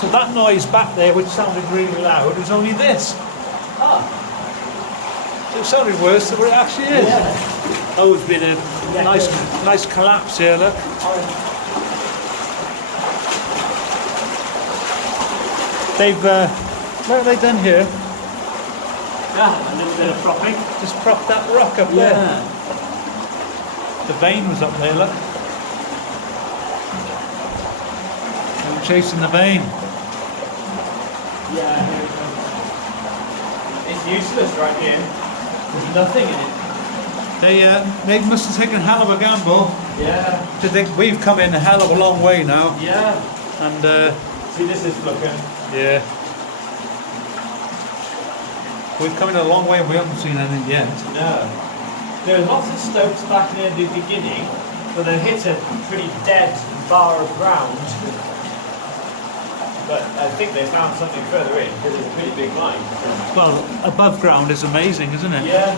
So that noise back there, which sounded really loud, was only this. Ah. It sounded worse than what it actually is. Yeah. Oh, it's been a nice collapse here, look. They've, what have they done here? Yeah, a little bit of propping. Just propped that rock up there. The vein was up there, look. They were chasing the vein. Yeah, here it comes. It's useless right here. There's nothing in it. They must have taken a hell of a gamble. Yeah. To think we've come in a hell of a long way now. Yeah. And see, this is looking. yeah. We've come in a long way and we haven't seen anything yet. No. There were lots of stopes back near the beginning, but they hit a pretty dead bar of ground. But I think they found something further in because it's a pretty big mine. Well, above ground is amazing, isn't it? Yeah.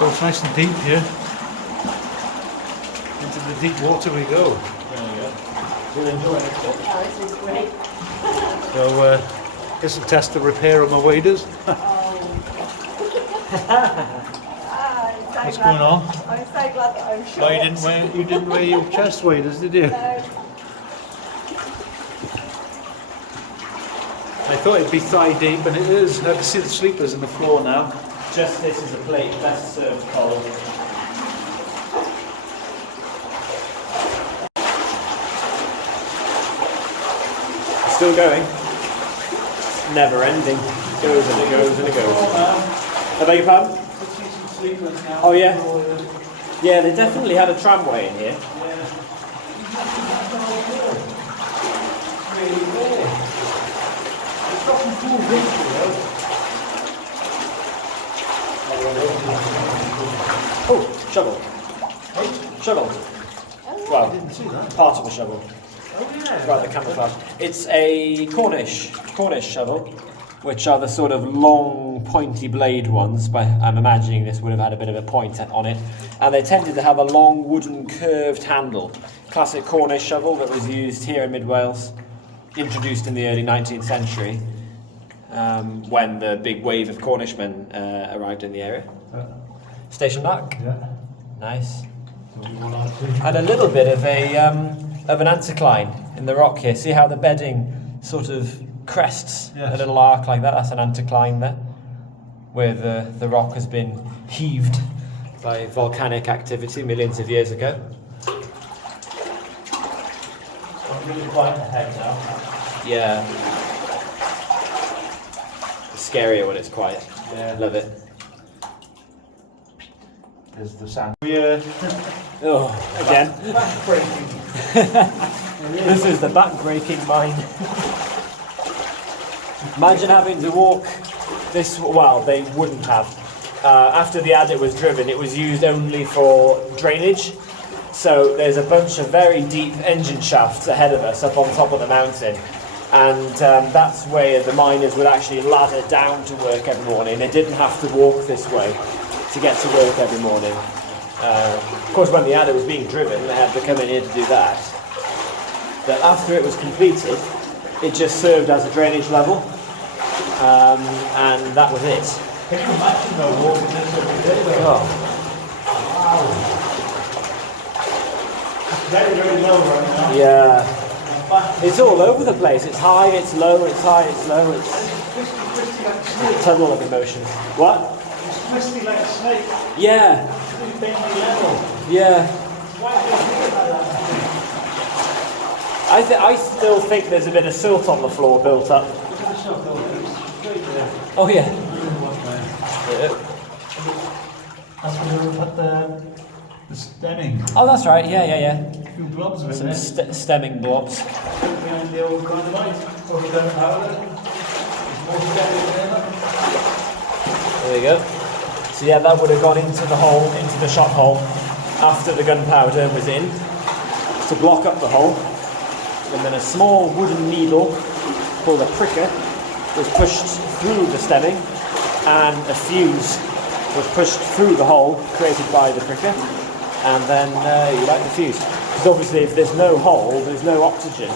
Oh, it's nice and deep here. Into the deep water we go. There you go. We'll enjoy it. Oh, this is great. So this will test the repair of my waders. What's going on? I'm so glad that I'm short. Oh, you didn't wear your chest waders, did you? No. I thought it'd be thigh deep, and it is. I can see the sleepers in the floor now. Just this is a plate best served cold. Still going. It's never ending. It goes and it goes and it goes. I beg your pardon? Oh yeah? Yeah, they definitely had a tramway in here. Oh, shovel. Shovel. Well, part of a shovel. Right, the camouflage. It's a Cornish shovel, which are the sort of long, pointy blade ones. But I'm imagining this would have had a bit of a point on it. And they tended to have a long, wooden, curved handle. Classic Cornish shovel that was used here in Mid Wales, introduced in the early 19th century, when the big wave of Cornishmen arrived in the area. Station back. Yeah. Nice. And a little bit of an anticline in the rock here. See how the bedding sort of crests a little arc like that? That's an anticline there, where the rock has been heaved by volcanic activity millions of years ago. I'm really quiet ahead now. Yeah. It's scarier when it's quiet. Yeah. Love it. There's the sand. Oh, again. Back-breaking. This is the back-breaking mine. Imagine having to walk this. Well, they wouldn't have. After the adit was driven, it was used only for drainage. So there's a bunch of very deep engine shafts ahead of us up on top of the mountain. And that's where the miners would actually ladder down to work every morning. They didn't have to walk this way to get to work every morning. Of course, when the adder was being driven, they had to come in here to do that. But after it was completed, it just served as a drainage level, and that was it. Can you imagine though walking this every day though? Oh. Wow. It's very, very low right now. Yeah. It's all over the place. It's high, it's low, it's high, it's low. It's a tunnel of emotions. What? It's twisty like a snake. Yeah. It's bendy level. Yeah. Why do you think about that? I still think there's a bit of silt on the floor built up. Look at the shot though. It's straight there. Oh yeah. That's where we put the stemming. Oh, that's right. Yeah. A few blobs of it there. Some stemming blobs. Behind the old dynamite. Or the gunpowder. There's more stemming there. There we go. So yeah, that would have gone into the hole, into the shot hole, after the gunpowder was in, to block up the hole. And then a small wooden needle, called a pricker, was pushed through the stemming, and a fuse was pushed through the hole created by the pricker, and then you light the fuse. Because obviously if there's no hole, there's no oxygen,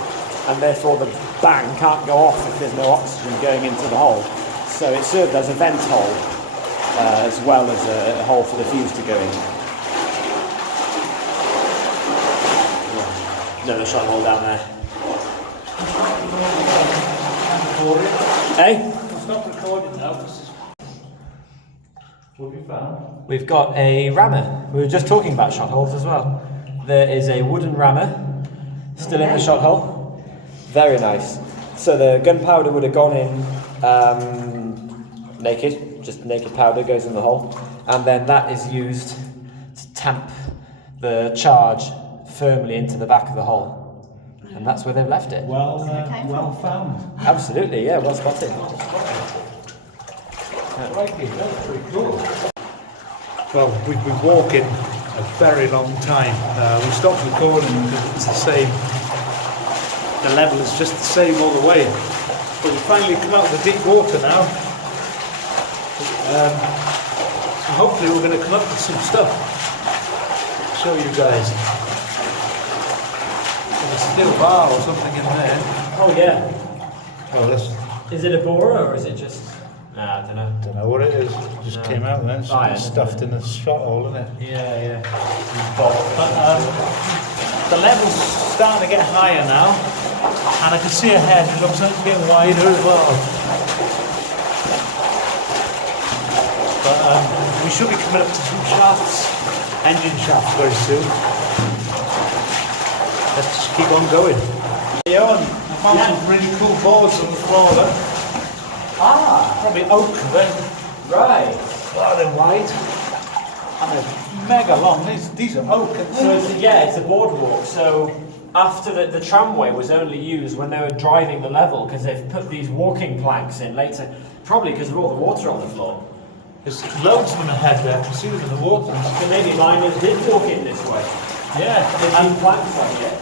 and therefore the bang, can't go off if there's no oxygen going into the hole. So it served as a vent hole as well as a hole for the fuse to go in. Another shot hole down there. Hey? Stop recording now. What have you found? We've got a rammer. We were just talking about shot holes as well. There is a wooden rammer still in the shot hole. Very nice. So the gunpowder would have gone in naked, just naked powder goes in the hole, and then that is used to tamp the charge firmly into the back of the hole. And that's where they've left it. Well found. Absolutely, yeah, well spotted. Crikey, that's pretty cool. Well, we've been walking a very long time. We stopped recording because it's the same. The level is just the same all the way. But we finally come out of the deep water now. So hopefully we're going to come up with some stuff. Show you guys. There's a steel bar or something in there. Oh yeah. Oh, let's. Is it a borer or is it just... Nah, I don't know. Don't know what it is. It just came out then. Iron, Stuffed in a shot hole, isn't it? Yeah. But the level's starting to get higher now, and I can see ahead. It looks like it's getting wider as well. But we should be coming up to some shafts, engine shafts very soon. Let's just keep on going. Hey, Owen, I found some really cool boards on the floor there. Probably oak then. Right. Oh, they're wide. And they're mega long. These are oak. So it's a boardwalk. So after the tramway was only used when they were driving the level, because they've put these walking planks in later, probably because of all the water on the floor. There's loads of them ahead there. I can see them in the water. So maybe miners did walk in this way. Yeah. They've seen planks on here.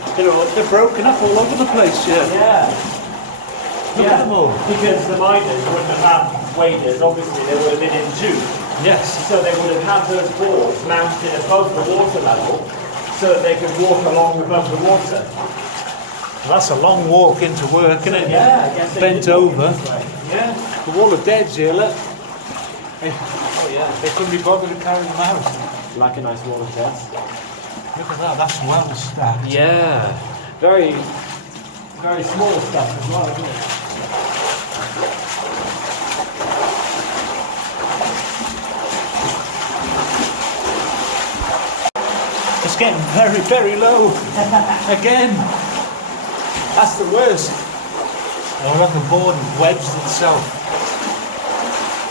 They're broken up all over the place, yeah. Yeah. Look at them all. Because the miners wouldn't have had waders, obviously they would have been in tube. Yes. So they would have had those boards mounted above the water level so that they could walk along above the water. Well, that's a long walk into work, isn't it? Yeah, I guess they Bent did walk over. this way. Yeah. The wall of deads here, look. Oh yeah. They couldn't be bothered to carry them out. Like a nice wall of death. Look at that, that's well stacked. Yeah. Very, very small stuff as well, isn't it? It's getting very, very low. Again. That's the worst. Oh, look, the board wedged itself.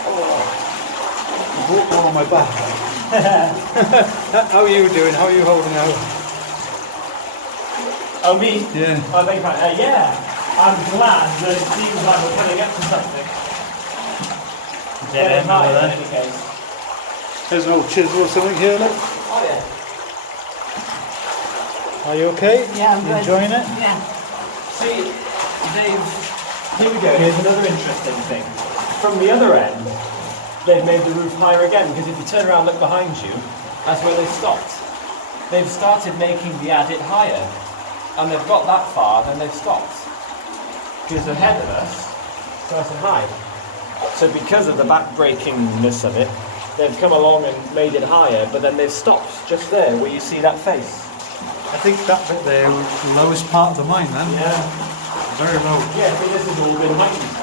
Oh. I broke one on my back. How are you doing? How are you holding out? Oh, me? Yeah. I think yeah. I'm glad that it seems like we're coming up to something. Yeah, in any case. There's an old chisel or something here, look. Oh yeah. Are you okay? Yeah, I'm You good. enjoying it? Yeah. See, here we go, here's another interesting thing. From the other end, they've made the roof higher again, because if you turn around and look behind you, that's where they stopped. They've started making the adit higher, and they've got that far, then they've stopped. Because ahead of us, it's nice and high. So because of the back-breakingness of it, they've come along and made it higher, but then they've stopped just there, where you see that face. I think that bit there was the lowest part of the mine then. Yeah. Very low. Yeah, see, this has all been heightened.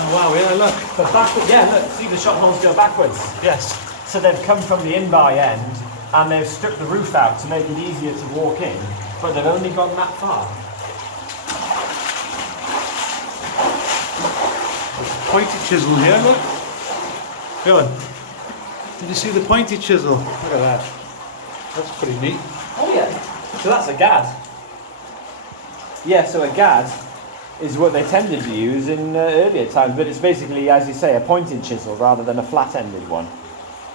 Oh wow, yeah, look. But backwards, yeah, look, see the shot holes go backwards. Yes. So they've come from the in-by end and they've stripped the roof out to make it easier to walk in, but they've only gone that far. There's a pointy chisel here, look. Go on. Did you see the pointy chisel? Look at that. That's pretty neat. Oh yeah. So that's a gad. Yeah, so a gad is what they tended to use in earlier times, but it's basically, as you say, a pointed chisel rather than a flat-ended one.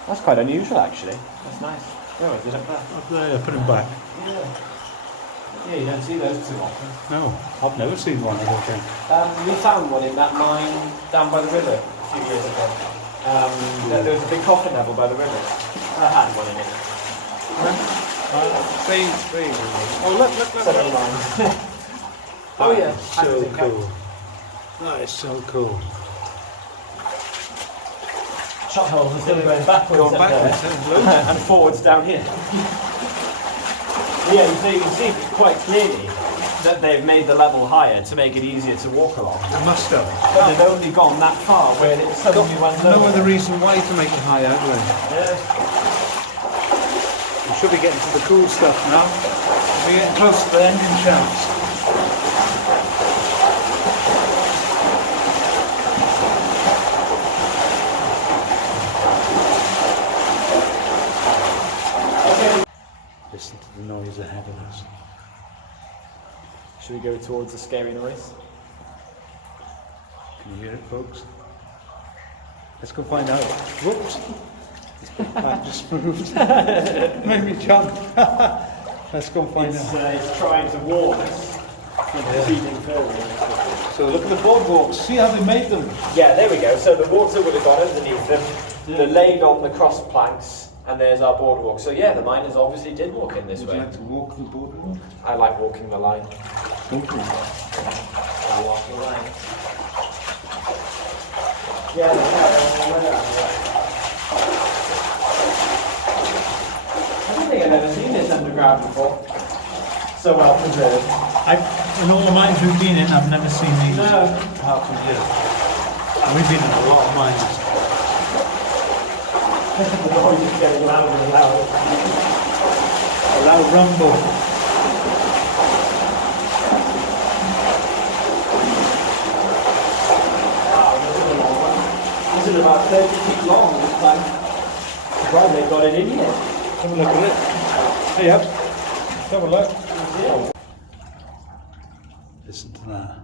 That's quite unusual, actually. That's nice. Oh, is it up there? Up there, put him back. Yeah. Yeah, you don't see those too often. No, I've never seen one, I don't think. We found one in that mine down by the river a few years ago. There was a big coffin level by the river. I had one in it. Oh, look. Several mines. Oh yeah, That is so cool. That is so cool. Shot holes are still going backwards, Going backwards, there, and forwards down here. Yeah, so you can see quite clearly that they've made the level higher to make it easier to walk along. They must have. But they've only gone that far where it suddenly went lower. No other reason why to make it higher, have we? Yeah. We should be getting to the cool stuff now. We're getting close to the engine shafts. Listen to the noise ahead of us. Should we go towards the scary noise? Can you hear it, folks? Let's go find out. Whoops! This big bag just moved. Made me jump. Let's go find out. It's trying to warn us from proceeding further. So look at the boardwalks. See how they made them? Yeah, there we go. So the water would have gone underneath them. They're laid on the cross planks, and there's our boardwalk. So yeah, the miners obviously did walk in this way. Would you like to walk the boardwalk? I like walking the line. Okay. I walk the line. Yeah, I don't think I've ever seen this underground before. So well preserved. In all the mines we've been in, I've never seen these No. apart from here. And we've been in a lot of mines. The noise is getting louder and louder. A loud rumble. Wow, this is a long one. This is about 30 feet long this time. Right, they got it in here. Have a look at it. Hey up. Have a look. Yeah. Listen to that.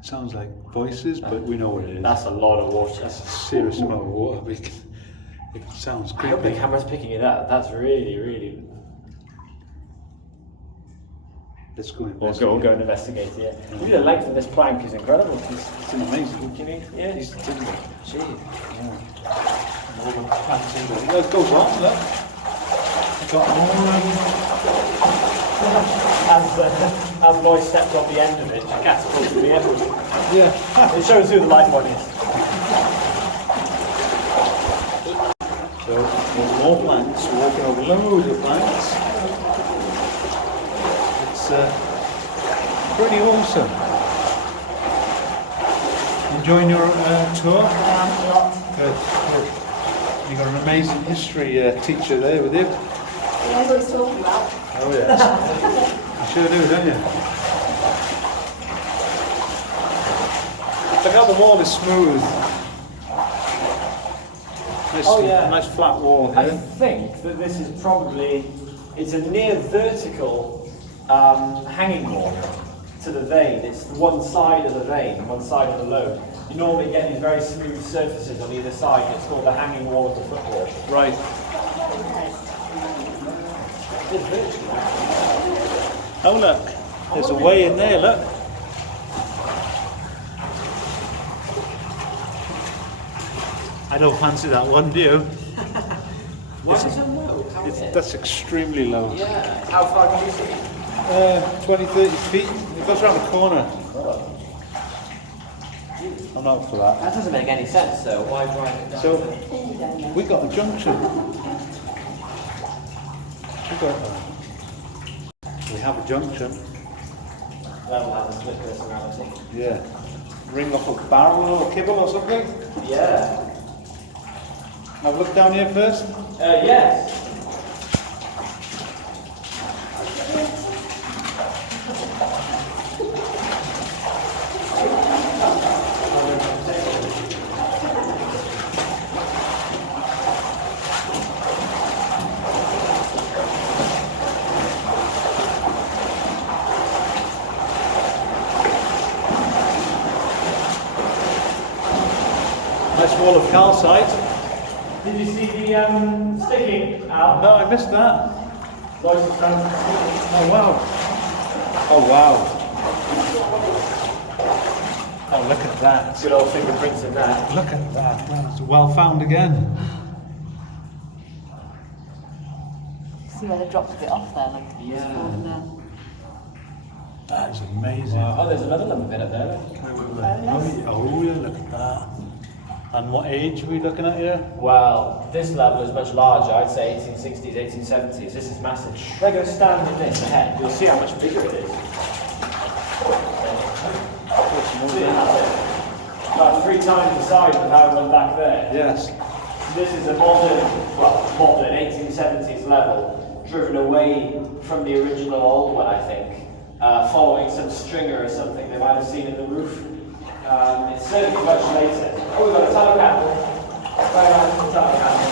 It sounds like voices, but we know what it is. That's a lot of water. That's a serious amount of water. It sounds I hope the creepy. camera's picking it up. That's really, really... Let's go We'll go and investigate it. Yeah. The length of this plank is incredible. It's amazing. Can you? Yeah. It's timber. Gee. Yeah. And all the plants in there. Yeah, it goes on, look. We've got As Loy stepped on the end of it, she catapulted me everywhere. yeah. It shows who the light one is. So, there's more plants, walking over loads of plants. It's pretty awesome. Enjoying your tour? Good, good. You've got an amazing history teacher there with you. He knows what he's talking about. Oh yes. You sure do, don't you? Look how the wall is smooth. Nice, Oh, yeah. nice flat wall I here. think that this is probably, it's a near vertical hanging wall to the vein. It's one side of the vein, one side of the lobe. You normally get these very smooth surfaces on either side. It's called the hanging wall of the footwall. Right. It's vertical. Oh look, there's a way in there, look. I don't fancy that one, do you? Why is it so low? How is it? That's extremely low. Yeah. How far can you see? 20, 30 feet. It goes around the corner. I'm not for that. That doesn't make any sense though. Why drive it down? So, we got a junction. We have a junction. Level has a split personality. Yeah. Ring off a barrel or a kibble or something. Yeah. Have a look down here first. Yes. Nice wall of calcite. Did you see the sticking, Al? No, I missed that. Lois is trying to stick. Oh wow. Oh wow. Oh look at that. Good old fingerprints in that. Look at that. That's well found again. See where they dropped a bit off there, like Yeah. falling down. That is amazing. Oh, there's another little bit up there. Look. Oh, yeah, look at that. And what age are we looking at here? Well, this level is much larger. I'd say 1860s, 1870s. This is massive. If I go stand in this ahead, you'll see how much bigger it is. See, that's it. About 3 times the size of how it went back there. Yes. This is a modern 1870s level, driven away from the original old one, I think, following some stringer or something they might have seen in the roof. It's certainly much later. Oh, we've got a tallow candle. Very nice tallow candle.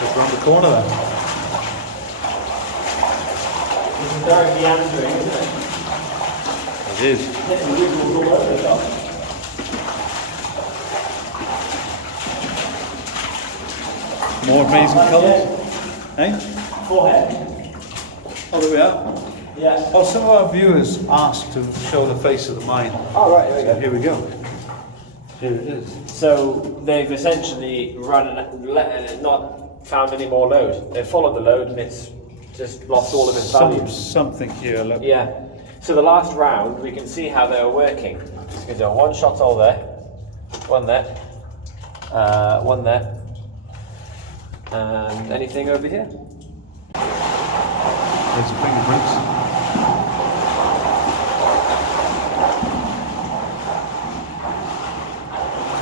Just round the corner then. This is very meandering, isn't it? It is. Hitting the wiggles all over the top. More amazing colours. Eh? Forehead. Oh, there we are. Yeah. Oh, some of our viewers asked to show the face of the mine. Oh, right, here we So go. here we go. Here it is. So they've essentially not found any more load. They've followed the load and it's just lost all of its value. Something here, look. Yeah. So the last round, we can see how they were working. Just going to do one shot hole there, one there, one there, and anything over here. There's the fingerprints.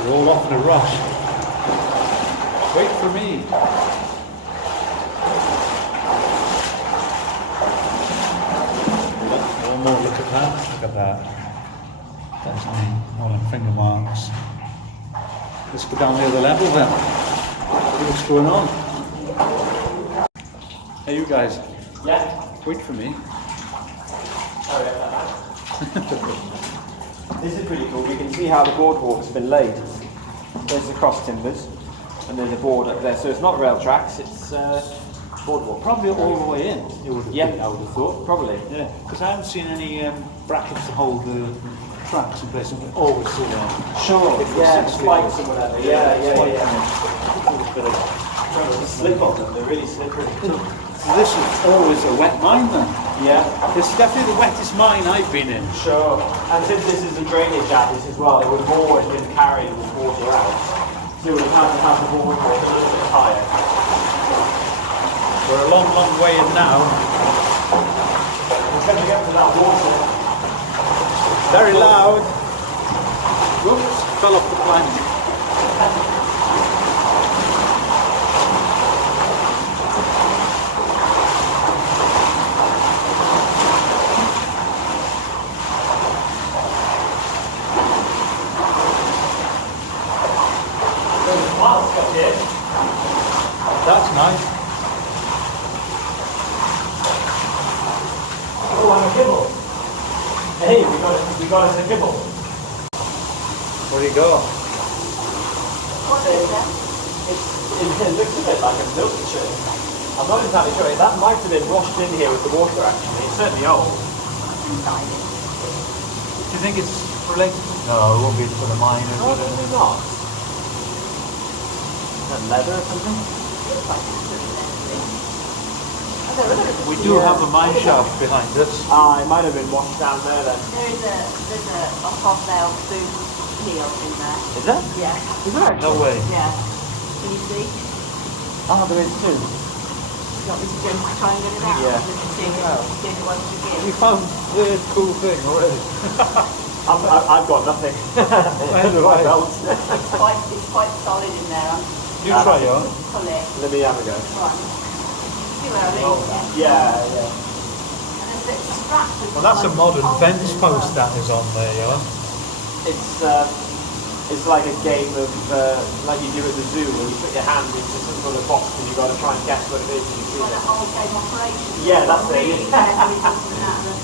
We're all off in a rush. Wait for me. One more look at that. Look at that. That's me. All in finger marks. Let's go down the other level then. See what's going on. Hey, you guys. Yeah. Wait for me. Sorry about that. This is pretty cool. We can see how the boardwalk's been laid. There's the cross timbers, and there's a board up there. So it's not rail tracks, it's boardwalk. Probably all the way in. You would have Yeah. I would have thought. Probably. Yeah, because I haven't seen any brackets to hold the tracks in place. I've always seen them. Sure. If Yeah, it's the 6 spikes feet. and whatever. Yeah. Yeah. Slip on them. They're really slippery. So this is always a wet mine then. Yeah. This is definitely the wettest mine I've been in. Sure. And since this is a drainage atlas as well, it would have always been carrying this water out. So it would have had to have the boardwalk a little bit higher. We're a long, long way in now. We're coming up to that water. Very loud. Whoops, fell off the plank. That's nice. Oh, I'm a kibble. Hey, we got us a kibble. Where do you go? What is that? It looks a bit like a milk churn. I'm not entirely sure. That might have been washed in here with the water actually. It's certainly old. Inside it. Do you think it's related? No, it won't be for the mine, is it? Probably not. Is that leather or something? We do have a mine shaft behind us. Ah, it might have been washed down there then. There's a hobnail boot heel in there. Is that? Yeah. Is there No way. Yeah. Can you see? Ah, there is too. You want me to jump to try and get it out? Yeah. See if it wants to We give. found the cool thing already. I've got nothing. Right. It's quite solid in there. You try yours. Pull it. Let me have a go. Right. See where I mean? Yeah. And there's a strap with Well, that's a one modern hold fence as well. post that is on there, Johan. It's like a game of like you do at the zoo where you put your hand into some sort of box and you've got to try and guess what it is and you see Like it. a whole game operation. Yeah, that's it. Really carefully looking at them.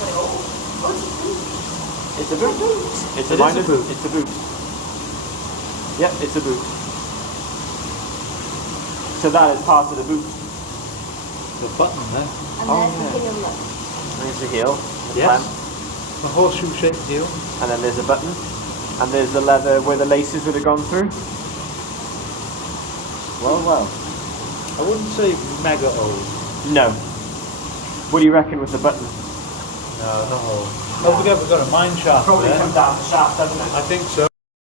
Put it all. It's a boot. It's It is a boot. It's a boot. Yep, it's a boot. So that is part of the boot. The button there. And Oh, there's the heel look. There's the heel, the Yes. clamp, A horseshoe-shaped heel. and then there's a button, and there's the leather where the laces would have gone through. Well. I wouldn't say mega old. No. What do you reckon with the button? No, not old. Don't forget we've got a mine shaft Probably there. comes down the shaft, doesn't it? I think so.